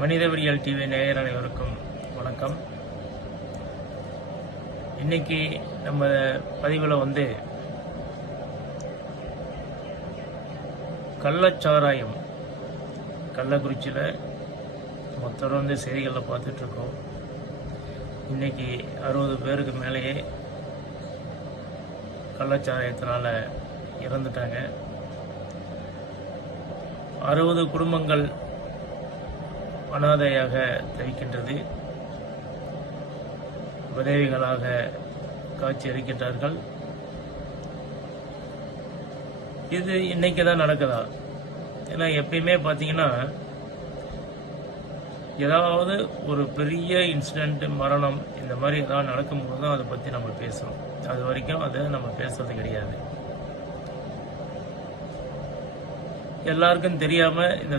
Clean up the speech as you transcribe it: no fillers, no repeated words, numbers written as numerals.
மனிதவியல் TV நேயர் அனைவருக்கும் வணக்கம். இன்னைக்கு நம்ம பதிவில் கள்ளச்சாராயம் கள்ளக்குறிச்சியில் நம்ம தொடர்ந்து செய்திகளில் பார்த்துட்ருக்கோம். இன்னைக்கு 60 பேருக்கு மேலேயே கள்ளச்சாராயத்தினால் இறந்துட்டாங்க. 60 குடும்பங்கள் அனாதையாக தவிக்கின்றது. விதவைகளாக காட்சி அளிக்கின்றார்கள். இது இன்னைக்கு தான் நடக்குதா? ஏன்னா எப்பயுமே பார்த்தீங்கன்னா ஏதாவது ஒரு பெரிய இன்சிடென்ட், மரணம் இந்த மாதிரி ஏதாவது நடக்கும்போது தான் அதை பற்றி நம்ம பேசுகிறோம். அது வரைக்கும் அதை நம்ம பேசுறது கிடையாது. எல்லாருக்கும் தெரியாமல் இந்த